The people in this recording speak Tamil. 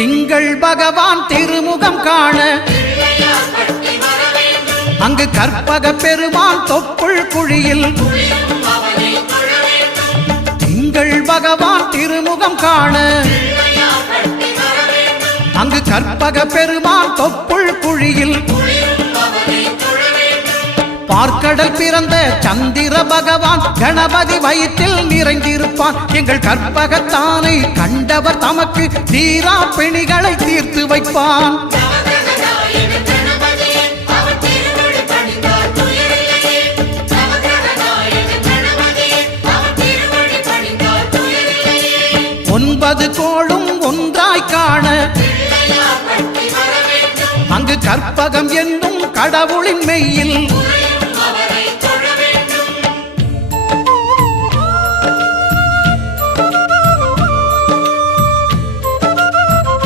திங்கள் பகவான் திருமுகம் காண அங்கு கற்பக பெருமான் தொப்புள் குழியில் திங்கள் பகவான் திருமுகம் காண அங்கு கற்பக பெருமான் தொப்புள் குழியில் பார்க்கடல் பிறந்த சந்திர பகவான் கணபதி வயிற்றில் நிறைந்திருப்பான் எங்கள் கற்பகத்தானை கண்டவர் தமக்கு தீரா பிணிகளை தீர்த்து வைப்பான் ஒன்பது கோளும் ஒன்றாய் காண அங்கு கற்பகம் என்னும் கடவுளின் மெய்யில்